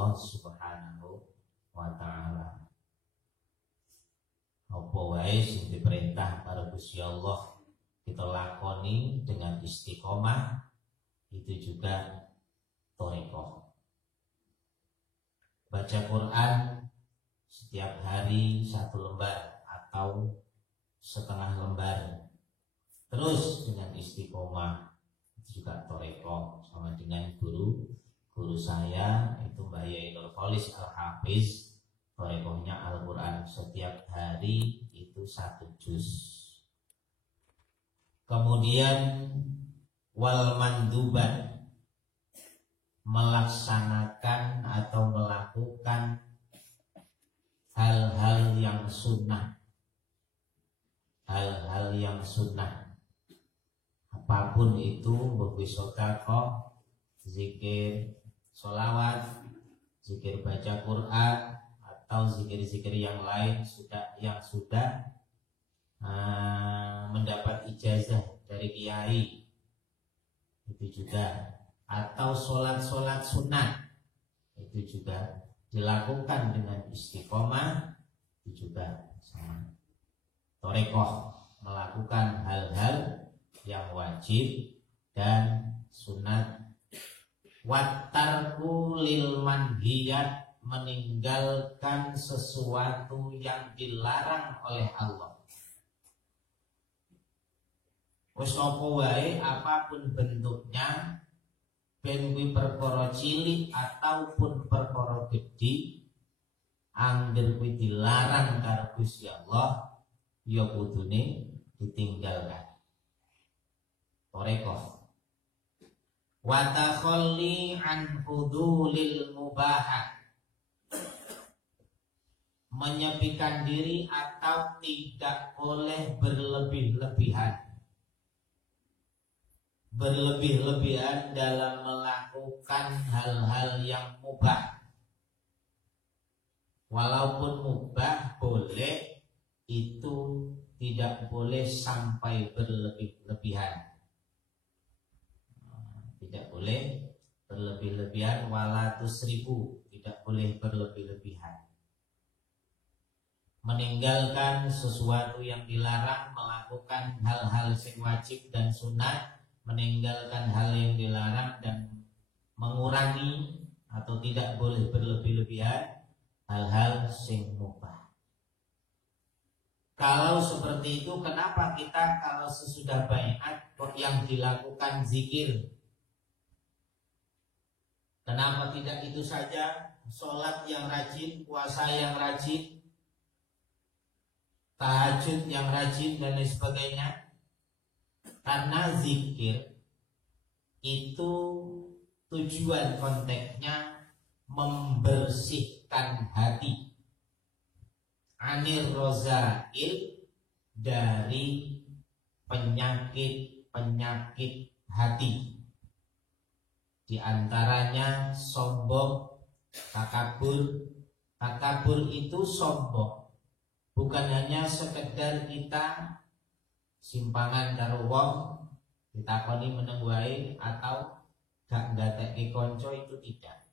Allah Subhanahu wa taala. Apa wae sing diperintah karo Gusti Allah kita lakoni dengan istiqomah, itu juga thariqah. Baca Quran setiap hari 1 lembar atau setengah lembar terus dengan istiqomah, itu juga thariqah. Sama dengan guru saya itu Mbah Yai Nur Kholis Al-Hafiz, thariqahnya Al-Quran setiap hari itu 1 juz. Kemudian wal mandubat, melaksanakan atau melakukan hal-hal yang sunnah. Hal-hal yang sunnah apapun itu, bersedekah, zikir, sholawat, zikir baca Quran, atau zikir-zikir yang lain yang sudah mendapat ijazah dari kiai, itu juga. Atau sholat sunnah, itu juga dilakukan dengan istiqomah, itu juga sama. Thariqah, melakukan hal-hal yang wajib dan sunat. Wattarku lil manhiyat, meninggalkan sesuatu yang dilarang oleh Allah. Wis apa wae apapun bentuknya, ben kuwi perkara cilik ataupun perkara gedhe, angger kuwi dilarang karo Gusti Allah, ya kudune ditinggalkan. Thariqah. Wa takhalli an hudulil mubahat, menyepikan diri atau tidak boleh berlebih-lebihan dalam melakukan hal-hal yang mubah. Walaupun mubah boleh, itu tidak boleh sampai berlebih-lebihan. Tidak boleh berlebih-lebihan, wala tusrifu, tidak boleh berlebih-lebihan. Meninggalkan sesuatu yang dilarang, melakukan hal-hal yang wajib dan sunat, meninggalkan hal yang dilarang dan mengurangi atau tidak boleh berlebih-lebihan hal-hal yang mubah. Kalau seperti itu, kenapa kita kalau sesudah baiat yang dilakukan zikir? Kenapa tidak itu saja? Sholat yang rajin, puasa yang rajin, tahajud yang rajin dan lain sebagainya. Karena zikir itu tujuan konteksnya membersihkan hati anir rozail, dari penyakit hati. Di antaranya sombong, takabur. Takabur itu sombong, bukan hanya sekedar kita simpangan karo wong ditakoni meneng wae atau gak ngatekke kanca, itu tidak.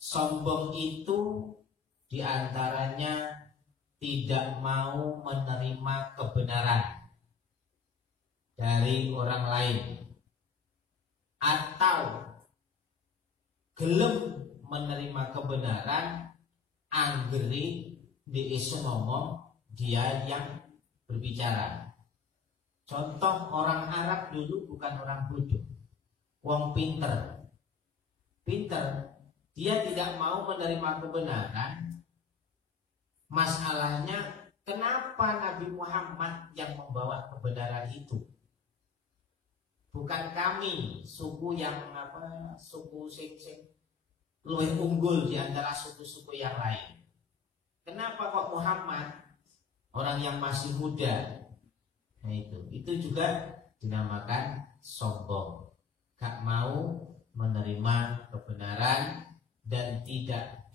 Sombong itu diantaranya tidak mau menerima kebenaran dari orang lain, atau gelem menerima kebenaran anggere diisu ngomong dia yang berbicara. Contoh, orang Arab dulu bukan orang bodoh, wong pinter. Dia tidak mau menerima kebenaran. Masalahnya, kenapa Nabi Muhammad yang membawa kebenaran itu? Bukan kami, suku yang suku sing luwih unggul di antara suku-suku yang lain. Kenapa kok Muhammad, orang yang masih muda? Nah itu juga dinamakan sombong. Gak mau menerima kebenaran dan tidak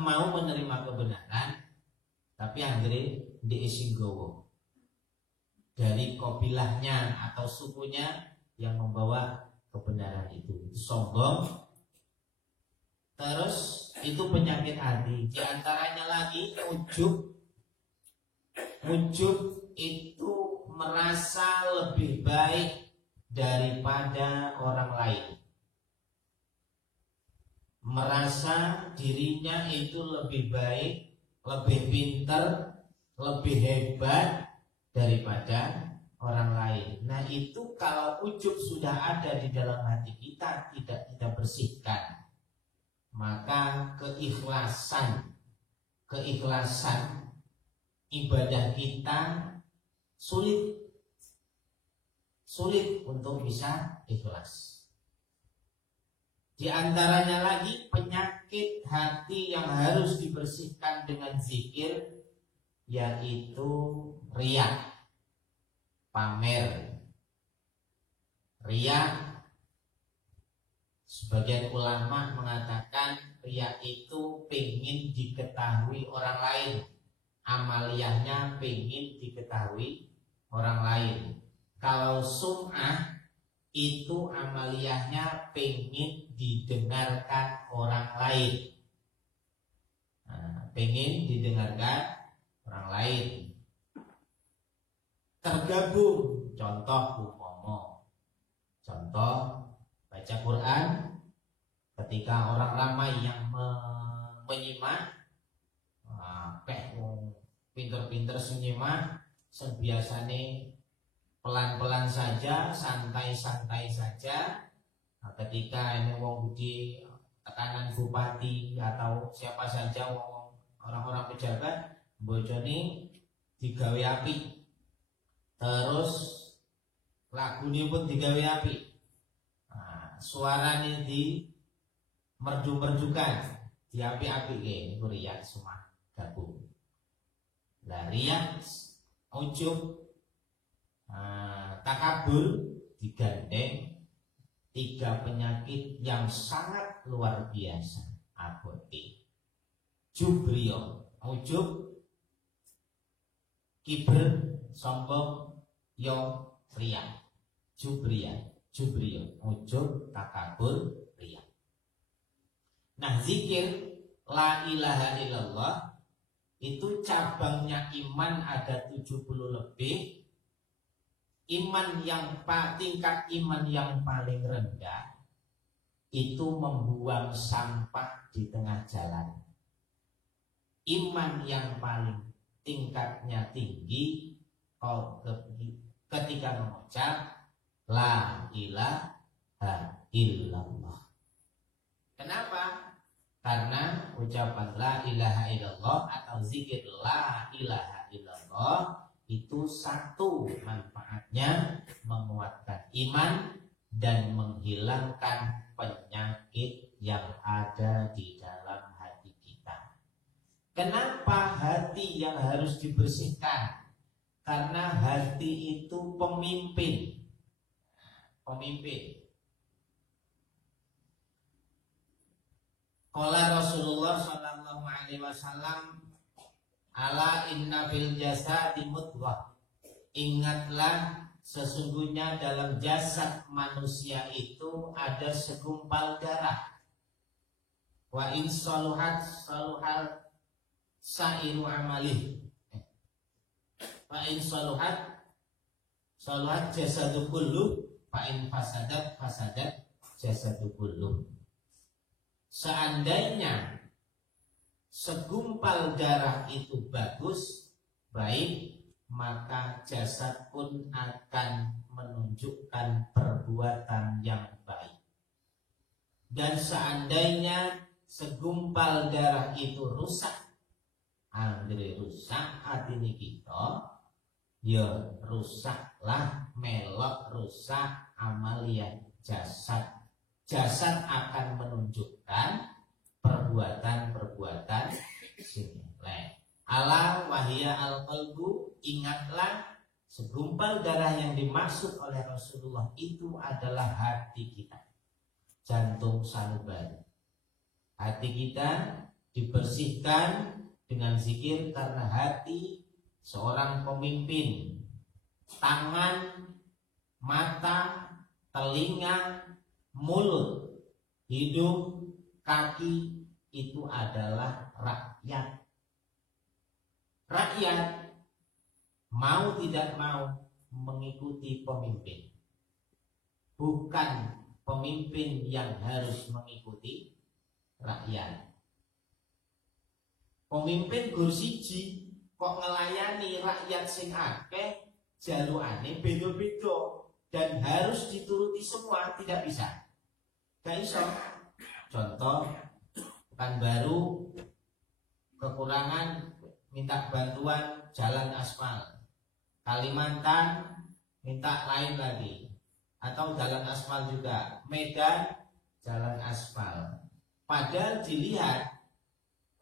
mau menerima kebenaran, tapi akhirnya diisi gowo dari kabilahnya atau sukunya yang membawa kebenaran itu. itu sombong. Terus itu penyakit hati. Di antaranya lagi ujub. Ujub itu merasa lebih baik daripada orang lain. Merasa dirinya itu lebih baik, lebih pintar, lebih hebat daripada orang lain. Nah itu kalau ujub sudah ada di dalam hati kita, tidak kita bersihkan, maka keikhlasan ibadah kita sulit untuk bisa ikhlas. Di antaranya lagi penyakit hati yang harus dibersihkan dengan zikir, yaitu riya, pamer. Riya, sebagian ulama mengatakan riya itu pengen diketahui orang lain, amaliyahnya pengen diketahui orang lain. Kalau sum'ah itu amaliyahnya pengen didengarkan orang lain. Pengen didengarkan orang lain. Tergabung, contoh baca Quran, ketika orang ramai yang menyimak, pinter-pinter senyimak, biasanya pelan-pelan saja, santai-santai saja. Nah, ketika ini wong budi tekanan bupati atau siapa saja orang-orang pejabat, bojone digawe api, terus lagu ini pun digawe api, suaranya di merdu-merdukan, di api-api ini riya semua gabung. Lah riya, ujub, takabur digandeng 3 penyakit yang sangat luar biasa abote. Jubrio, ujub, kibr, sombong, yo riya. Jubrio, ujub, takabur, riya. Nah zikir la ilaha illallah itu cabangnya iman ada 70 lebih. Tingkat iman yang paling rendah itu membuang sampah di tengah jalan. Iman yang paling tingkatnya tinggi ketika mengucap la ilaha illallah. Kenapa? Karena ucapan la ilaha illallah atau zikir la ilaha illallah itu satu manfaatnya menguatkan iman dan menghilangkan penyakit yang ada di dalam hati kita. Kenapa hati yang harus dibersihkan? Karena hati itu pemimpin. Qala Rasulullah sallallahu alaihi wasallam, ala inna fil jasadi mudghah. Ingatlah sesungguhnya dalam jasad manusia itu ada segumpal darah. Wa in saluhat sairu amalih. Wa in saluhat jasadu kullu, fa in fasadat jasadu kullu. Seandainya segumpal darah itu bagus, baik, maka jasad pun akan menunjukkan perbuatan yang baik. Dan seandainya segumpal darah itu rusak, hati ini kita, ya rusaklah, melok rusak amalia jasad. Jasad akan menunjukkan perbuatan jelek. Ala wahia al-qalbu, ingatlah segumpal darah yang dimaksud oleh Rasulullah itu adalah hati kita, jantung sanubari. Hati kita dibersihkan dengan zikir karena hati seorang pemimpin. Tangan, mata, telinga, mulut, hidung, kaki itu adalah rakyat. Rakyat mau tidak mau mengikuti pemimpin. Bukan pemimpin yang harus mengikuti rakyat. Pemimpin gur siji kok ngelayani rakyat sing akeh jalukane beda-beda dan harus dituruti semua, tidak bisa. Gak iso. Contoh Pekanbaru kekurangan minta bantuan jalan aspal. Kalimantan minta lain lagi atau jalan aspal juga. Medan jalan aspal. Padahal dilihat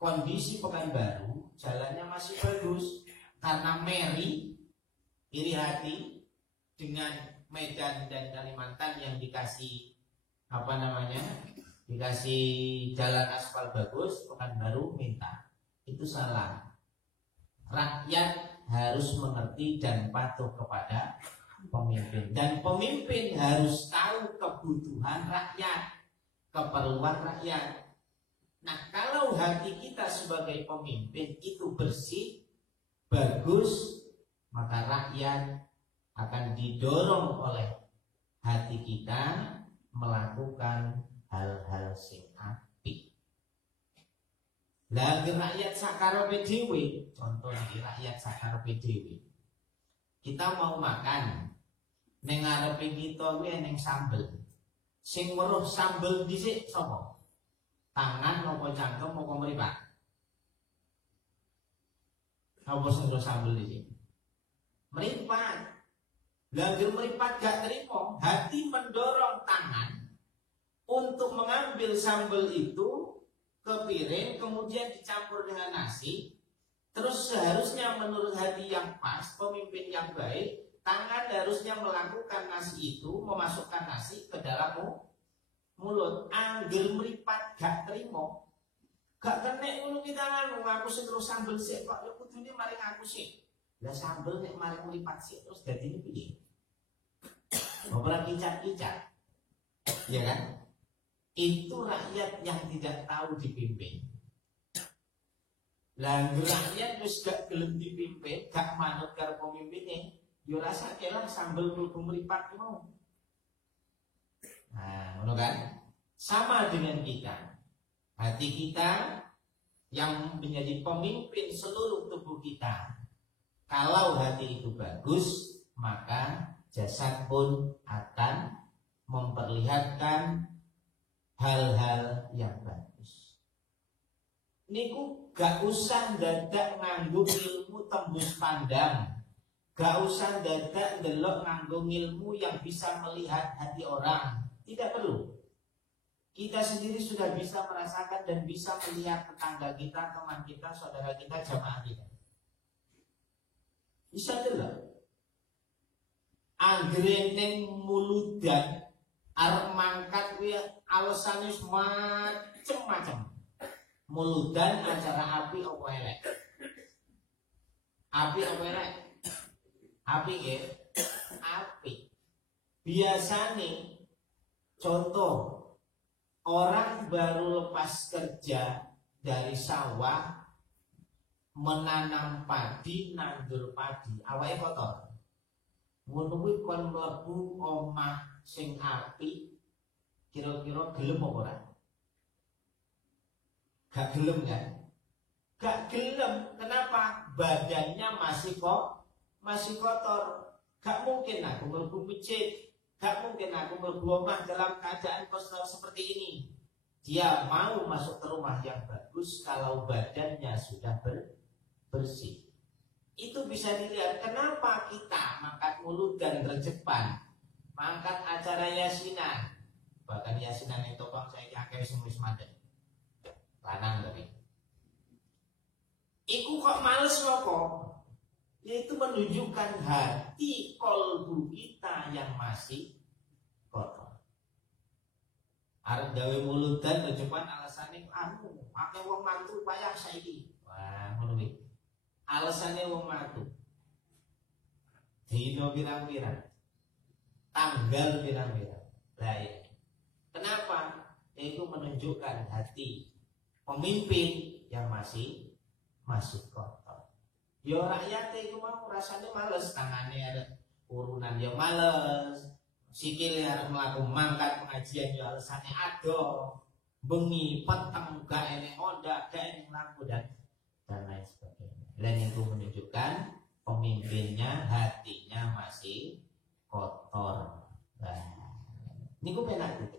kondisi Pekanbaru jalannya masih bagus karena Meri iri hati dengan Medan dan Kalimantan yang dikasih dikasih jalan aspal bagus, Pekanbaru minta. Itu salah. Rakyat harus mengerti dan patuh kepada pemimpin, dan pemimpin harus tahu kebutuhan rakyat, keperluan rakyat. Nah, kalau hati kita sebagai pemimpin itu bersih, bagus, maka rakyat akan didorong oleh hati kita melakukan hal-hal sing apik. Lah rakyat sakarepe dhewe, contoh iki rakyat sakarepe dhewe. Kita mau makan, ning ngarepe kita kuwi eneng sambel. Sing weruh sambel dhisik sapa? Tangan apa cangkem apa mripat? Apa sing weruh sambel dhisik? Mripat. Lanjut meripat gak terima, hati mendorong tangan untuk mengambil sambal itu ke piring, kemudian dicampur dengan nasi. Terus seharusnya menurut hati yang pas, pemimpin yang baik, tangan harusnya melakukan nasi itu, memasukkan nasi ke dalam mulut. Angger meripat gak terima, gak kena ngono kita nganu, aku sing terus sambal sik kok ya kudune mari aku sik. Lah sambel nek mari mripat sik terus dadine piye? Ora kicap-kicap. Ya kan? Itu rakyat yang tidak tahu dipimpin. Lah rakyat wis gak gelem dipimpin, gak manut karo pemimpinnya, yo rasa kelah sambel mlebu mripat mau. Nah, ngono kan? Sama dengan kita. Hati kita yang menjadi pemimpin seluruh tubuh kita. Kalau hati itu bagus, maka jasad pun akan memperlihatkan hal-hal yang bagus. Niku gak usah dadak nganggo ilmu tembus pandang, gak usah dadak ndelok nganggo ilmu yang bisa melihat hati orang. Tidak perlu. Kita sendiri sudah bisa merasakan dan bisa melihat tetangga kita, teman kita, saudara kita, jamaah kita. Bisa delok. Anggere ning muludan arep mangkat kuwi alasane macem-macem. Muludan acara api apa elek? Api apa elek? Api ya? Api. Biasane contoh orang baru lepas kerja dari sawah menanam padi, nandur padi, awake kotor. Ngono kuwi kon mlebu omah sing apik, kira-kira gelem apa ora? Gak gelem kan? Gak gelem. Kenapa? Badannya masih kotor. Gak mungkin aku mlebu masjid, gak mungkin aku mlebu omah dalam keadaan kotor seperti ini. Dia mau masuk ke rumah yang bagus kalau badannya sudah bersih. Itu bisa dilihat kenapa kita mangkat mulut dan terjepan, mangkat acara yasinan, bahkan yasinan itu kok saya akeh sing wis mandek lanang tapi iku kok males kok. Itu menunjukkan hati kolbu kita yang masih kotor. Arep gawe mulut dan terjepan alasane akeh wong mantu payah saiki. Wah, ngono iki. Alasannya wong matu. Dino pirang-pirang, tanggal pirang-pirang. Lah ya. itu menunjukkan hati pemimpin yang masih kotor. Ya rakyat itu mau rasanya males, tangannya ada urunan yang males, sikilnya harus melakukan mangkat pengajian ya alasannya ado, bengi peteng gak enek onda gak enek lampu dan lain sebagainya. Dan itu menunjukkan pemimpinnya hatinya masih kotor. Nah, ini gue penak gitu.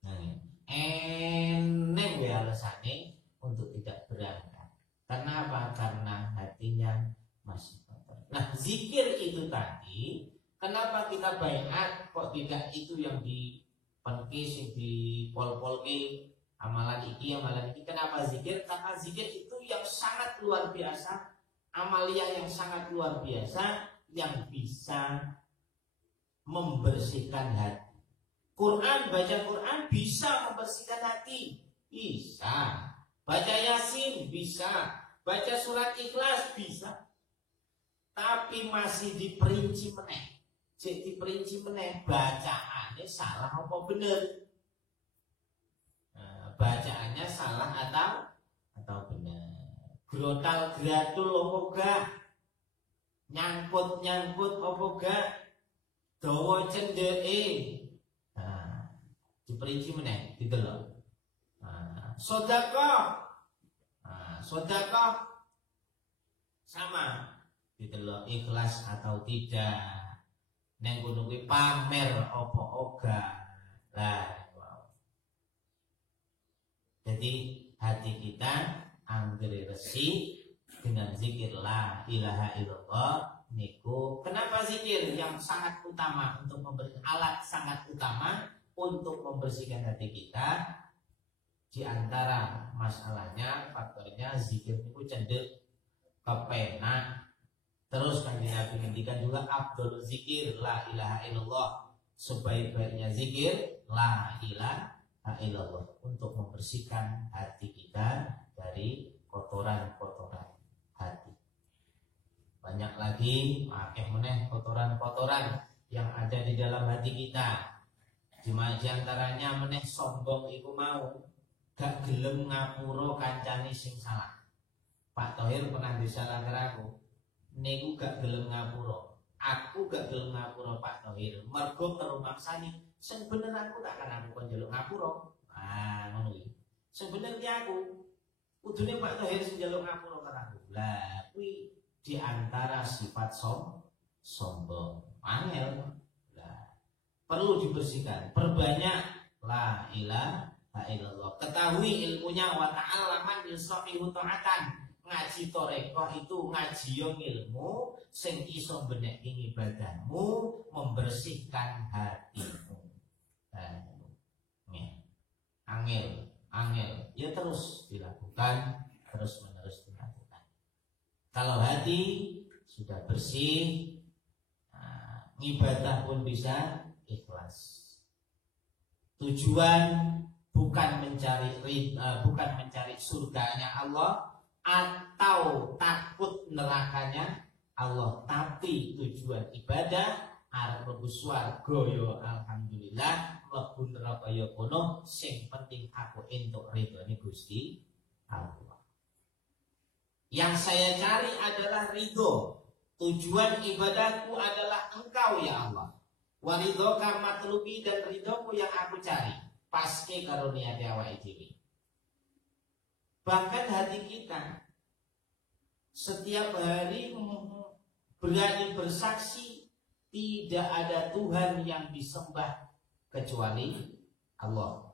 Nah, eneng ya alasannya untuk tidak berangkat. Karena apa? Karena hatinya masih kotor. Nah, zikir itu tadi, kenapa kita baiat kok tidak itu yang di penkis, di pol-polke, amalan iki. Kenapa zikir? Karena zikir itu yang sangat luar biasa, amalia yang sangat luar biasa, yang bisa membersihkan hati. Baca Quran bisa membersihkan hati, bisa. Baca Yasin bisa, baca surat Ikhlas bisa. Tapi masih diperinci meneh. Jadi diperinci meneh bacaannya salah apa bener? Nah, bacaannya salah atau bener? Grotal gratul apa gak? Nyangkut apa gak? Dawa cendeke. Nah, diperinci meneh, didelok. Nah, sedekah. Nah, sedekah sama didelok ikhlas atau tidak. Neng kono kuwi pamer apa ora. Lah, wow. Jadi hati kita anggere resik dengan zikir la ilaha illallah niku. Kenapa zikir yang sangat utama untuk alat sangat utama untuk membersihkan hati kita? Di antara masalahnya, faktornya zikir niku cenderung kepenak. Terus kan Nabi ngendikan juga afdhalul zikir la ilaha illallah. Sebaik-baiknya zikir la ilaha illallah untuk membersihkan hati kita dari kotoran-kotoran hati. Banyak lagi akeh meneh kotoran-kotoran yang ada di dalam hati kita. Di antaranya meneh sombong iku mau gak gelem ngapura kancane sing salah. Pak Thohir pernah disalah aku. Niku gak gelem ngapura. Aku gak gelem ngapura Pak Thohir. Mergo karo maksani sing bener aku tak kan aku kon njaluk ngapura. Ah, ngono iki. Sing bener ki aku. Kudune Pak Thohir sing njaluk ngapura karo aku. Lah, kuwi di antara sifat sombong. Angel. Lah, perlu dibersihkan. Perbanyak la ilaha illallah. Ketahui ilmunya wa ta'allaman yusafihu ta'atan. Ngaji torekoh itu ngaji yang ilmu sing iso benekin ibadahmu, membersihkan hatimu. Angel ya terus dilakukan, terus menerus dilakukan. Kalau hati sudah bersih, ibadah pun bisa ikhlas. Tujuan bukan mencari surganya Allah atau takut nerakanya Allah, tapi tujuan ibadah arep mlebu swarga ya alhamdulillah, mlebu neraka ya kono, sing penting aku entuk ridhone Gusti Allah. Yang saya cari adalah ridho. Tujuan ibadahku adalah Engkau ya Allah. Wa ridhoka matlubi, dan ridhoku yang aku cari. Paske karunia awake dhewe. Bahkan hati kita setiap hari berani bersaksi tidak ada Tuhan yang disembah kecuali Allah,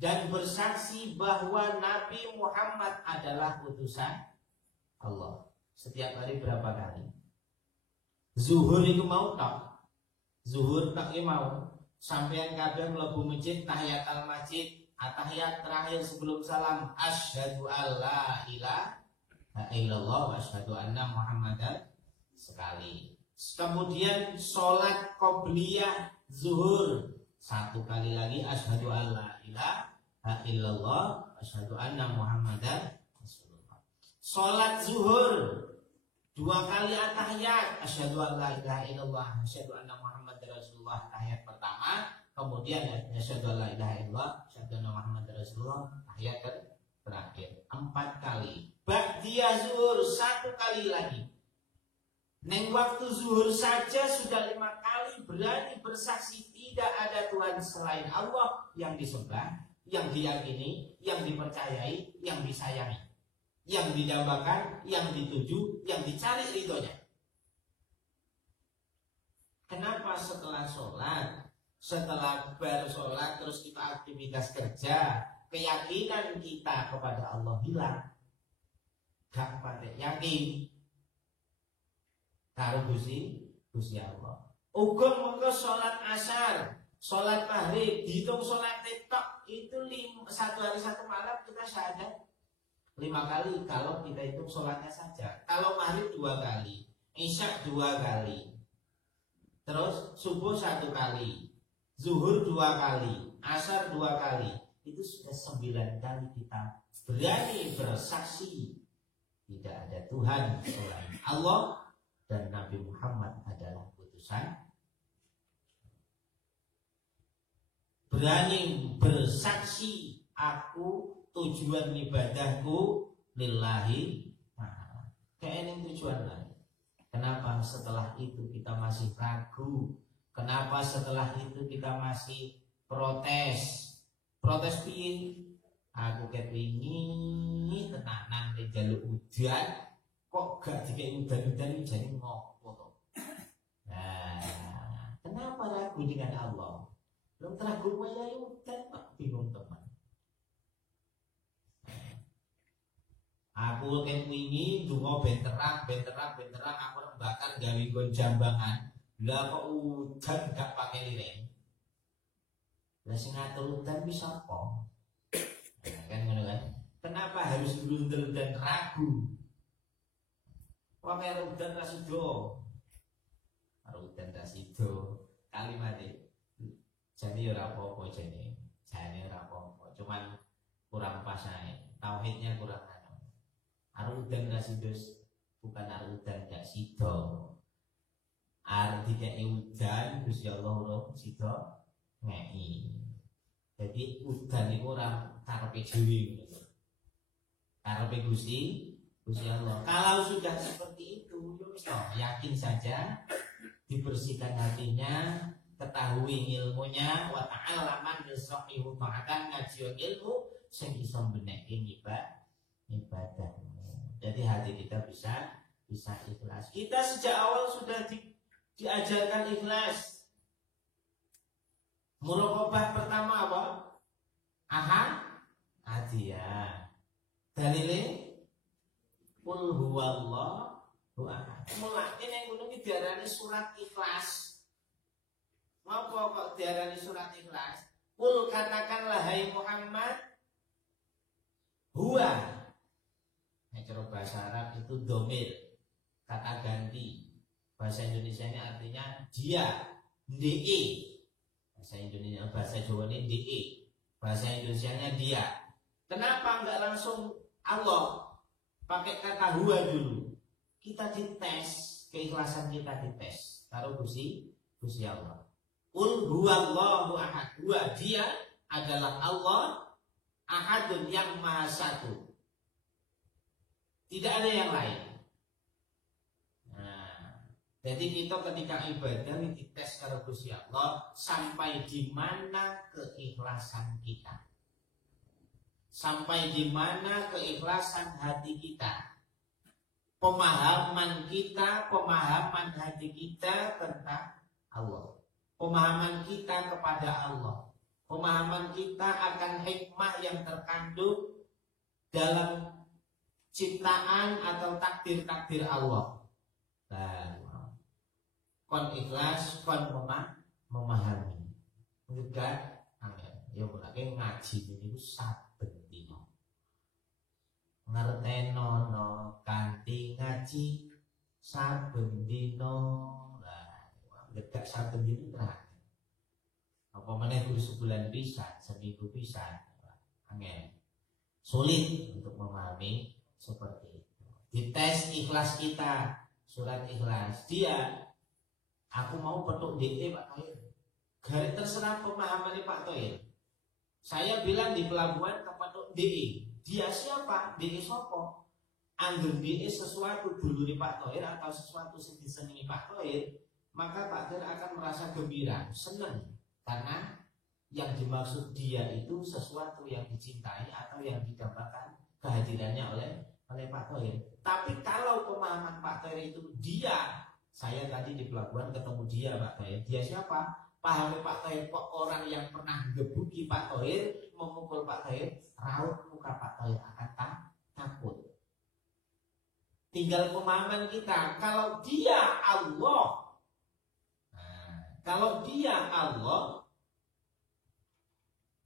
dan bersaksi bahwa Nabi Muhammad adalah utusan Allah. Setiap hari berapa kali? Zuhur itu mau tak? Zuhur tak mau. Sampean kabeh mlebu masjid tahiyatul masjid. Atahiyat terakhir sebelum salam, asyhadu alla ilaha illallah wa asyhadu anna Muhammadan sekali. Kemudian sholat qobliyah zuhur satu kali lagi, asyhadu alla ilaha illallah wa asyhadu anna Muhammadan rasulullah. Sholat zuhur dua kali atahiyat, asyhadu alla ilaha illallah wa asyhadu anna Muhammadan rasulullah, tahiyat pertama. kemudian asyhadu alla ilaha illallah, asyhadu anna Muhammadar Rasulullah, ayat terakhir 4 kali. Ba'diyah zuhur 1 kali lagi. Neng waktu zuhur saja sudah 5 kali berani bersaksi tidak ada Tuhan selain Allah yang disembah, yang diyakini, yang dipercayai, yang disayangi, yang didambakan, yang dituju, yang dicari ridhonya. Kenapa setelah sholat, setelah bersolat terus kita aktivitas kerja, keyakinan kita kepada Allah hilang? Gak pada yakin karo Gusti Allah. Uga monggo sholat asar, sholat maghrib, dihitung sholat tok itu 1 hari 1 malam kita syahadat 5 kali kalau kita hitung sholatnya saja. Kalau maghrib 2 kali, isya 2 kali, terus subuh 1 kali, zuhur 2 kali, asar 2 kali. Itu sudah 9 kali kita berani bersaksi tidak ada Tuhan selain Allah dan Nabi Muhammad adalah utusan. Berani bersaksi aku tujuan ibadahku lillahi ta'ala. Kayak ini tujuan lain. Kenapa setelah itu kita masih ragu? Kenapa setelah itu kita masih protes? Protes piye? Aku kepingin tenanan di jalur udan, kok gak dikei udan-udan jadi ngopo toh? Nah, kenapa ragu dengan Allah? Belum ragu ya udan, kok bingung teman. Aku kepingin dungo benterang, aku bakar gawe gon jambangan. Lah kok udan gak pakai lireng? Lah sing ngatur udan bisa apa? Kan ngono kan? Kenapa harus blunder dan ragu? Wong karo udan ra sido. Karo udan ra sido. Kalimate jane ora apa-apa jane. Jane ora apa-apa, cuman kurang pas ae. Tauhidnya kurang anu. Karo udan ra sido bukan karo udan gak sido. Artinya udan Gusti Allah ora sido ngei. Jadi udan itu orang karepe dhewe, karepe Gusti Allah. Kalau sudah seperti itu, yakin saja, dibersihkan hatinya, ketahui ilmunya, wa ta'ala man yusahihu ta'atan ngaji ilmu sing iso beneke ibadahmu. Jadi hati kita bisa ikhlas. Kita sejak awal sudah diajarkan ikhlas. Muraqabah pertama apa? Ahadiyah. Dalile qul huwallahu ahad. Mulane ning ngono iki diarani surat ikhlas. Ngapa kok diarani surat ikhlas? Qul katakanlah hai Muhammad huwa. Nek cara bahasa Arab itu domir, kata ganti. Bahasa Indonesianya artinya dia, de. Bahasa Jawa ini DE, bahasa Indonesianya dia. Kenapa enggak langsung Allah? Pakai kata huwa dulu. Kita dites, keikhlasan kita dites. Taruh Gusti Allah. Qul huwallahu ahad. Huwa dia adalah Allah, ahadun yang maha satu. Tidak ada yang lain. Jadi kita ketika ibadah dites karo Gusti Allah sampai di mana keikhlasan kita. Sampai di mana keikhlasan hati kita. Pemahaman hati kita tentang Allah. Pemahaman kita kepada Allah. Pemahaman kita akan hikmah yang terkandung dalam ciptaan atau takdir-takdir Allah. Kon ikhlas, kon memahami. Enggak, ya berarti ngaji ini saben dina. Ngertenono kanthi ngaji saben dina. Lah, enggak saben dina. Apa meneh kudu sebulan pisan, seminggu pisan. Angel. Sulit untuk memahami seperti itu. Dites ikhlas kita, surat ikhlas. Dia aku mau petuk DE Pak Tohir. Garis terserah pemahaman Pak Toir. Saya bilang di pelabuhan kepada DE, dia siapa? DE sopo? Angger DE sesuatu dulu di Pak Toir atau sesuatu yang disenangi Pak Toir, maka Pak Toir akan merasa gembira, senang, karena yang dimaksud dia itu sesuatu yang dicintai atau yang didambakan kehadirannya oleh Pak Toir. Tapi kalau pemahaman Pak Toir itu dia, saya tadi di pelabuhan ketemu dia Pak Toir, dia siapa? Pahami Pak Toir kok orang yang pernah gebuki Pak Toir, memukul Pak Toir, raut muka Pak Toir akan takut. Tinggal pemahaman kita. Kalau dia Allah, kalau dia Allah,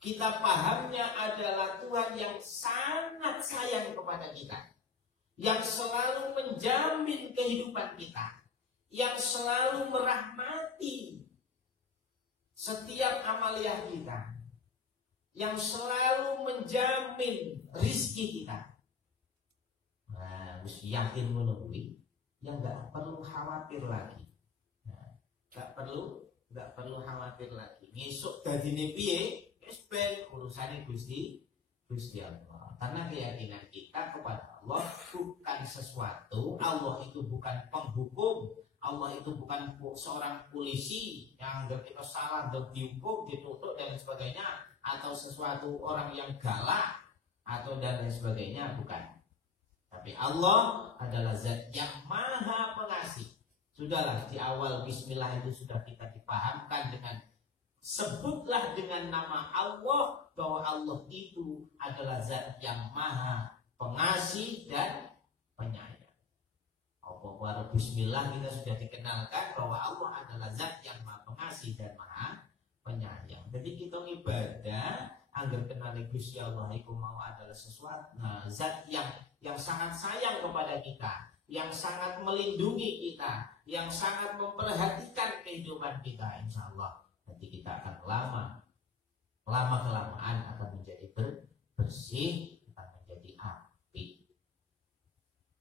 kita pahamnya adalah Tuhan yang sangat sayang kepada kita, yang selalu menjamin kehidupan kita, yang selalu merahmati setiap amaliah kita, yang selalu menjamin rizki kita. Nah, mesti yakin menunggu, yang nggak perlu khawatir lagi. Nggak perlu khawatir lagi. Ngesuk dadine piye? Ben urusannya Gusti Allah. Karena keyakinan kita kepada Allah bukan sesuatu. Allah itu bukan penghukum. Allah itu bukan seorang polisi yang kita salah dan dihukum, ditutup dan sebagainya, atau sesuatu orang yang galak atau dan lain sebagainya, bukan. Tapi Allah adalah zat yang maha pengasih. Sudahlah di awal bismillah itu sudah kita dipahamkan dengan sebutlah dengan nama Allah, bahwa Allah itu adalah zat yang maha pengasih dan penyayang. Baru bismillah kita sudah dikenalkan bahwa Allah adalah zat yang maha pengasih dan maha penyayang. Jadi kita ibadah agar kenal Gusti Allah itu mau adalah sesuatu zat yang sangat sayang kepada kita, yang sangat melindungi kita, yang sangat memperhatikan kehidupan kita. Insya Allah nanti kita akan lama kelamaan akan menjadi bersih, akan menjadi api.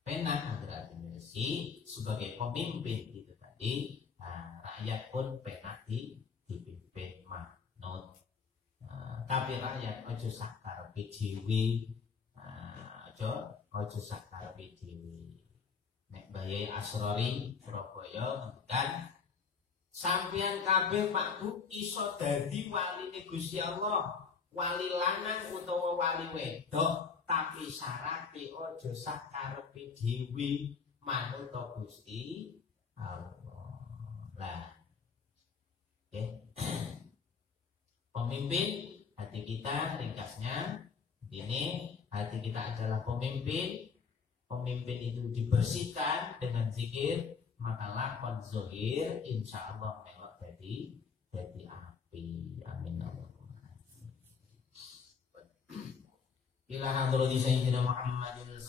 Penak agar bersih sebagai pemimpin itu tadi. Rakyat pun penak dipimpin manut. Tapi rakyat ojo sakar PJW, ojo sakar PJW. Nek Bayi Asrori Surabaya ngendikan, sampeyan kabeh Pak Bu iso dadi waline Gusti Allah, wali lanang utawa wali wedok, tapi syaratnya ojo sakarepe dhewe, manut Gusti Allah. Lah, pemimpin hati kita, ringkasnya ini, hati kita adalah pemimpin. Pemimpin itu dibersihkan dengan zikir, maka lakon zohir insya Allah melok jadi api. Amin. Ila hadrati Sayyidina Muhammadin